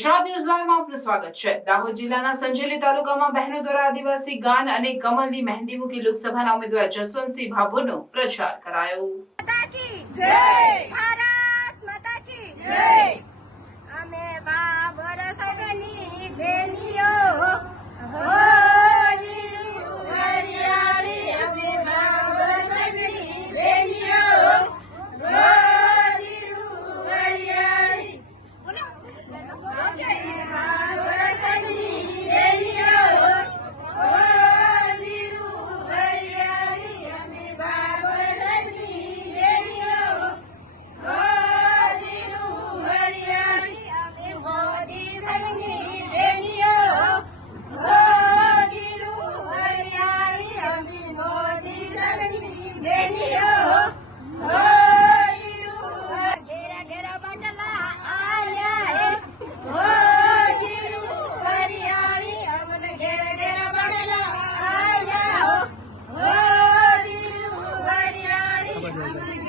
Gujarat news લાઈવમાં આપનું સ્વાગત છે. દાહોદ જિલ્લાના સંજેલી તાલુકામાં બહેનો દ્વારા આદિવાસી ગાન અને કમલની મહેંદી મૂકી લોકસભાના ઉમેદવાર જસવંતસિંહ ભાભોરનો પ્રચાર કરાયો.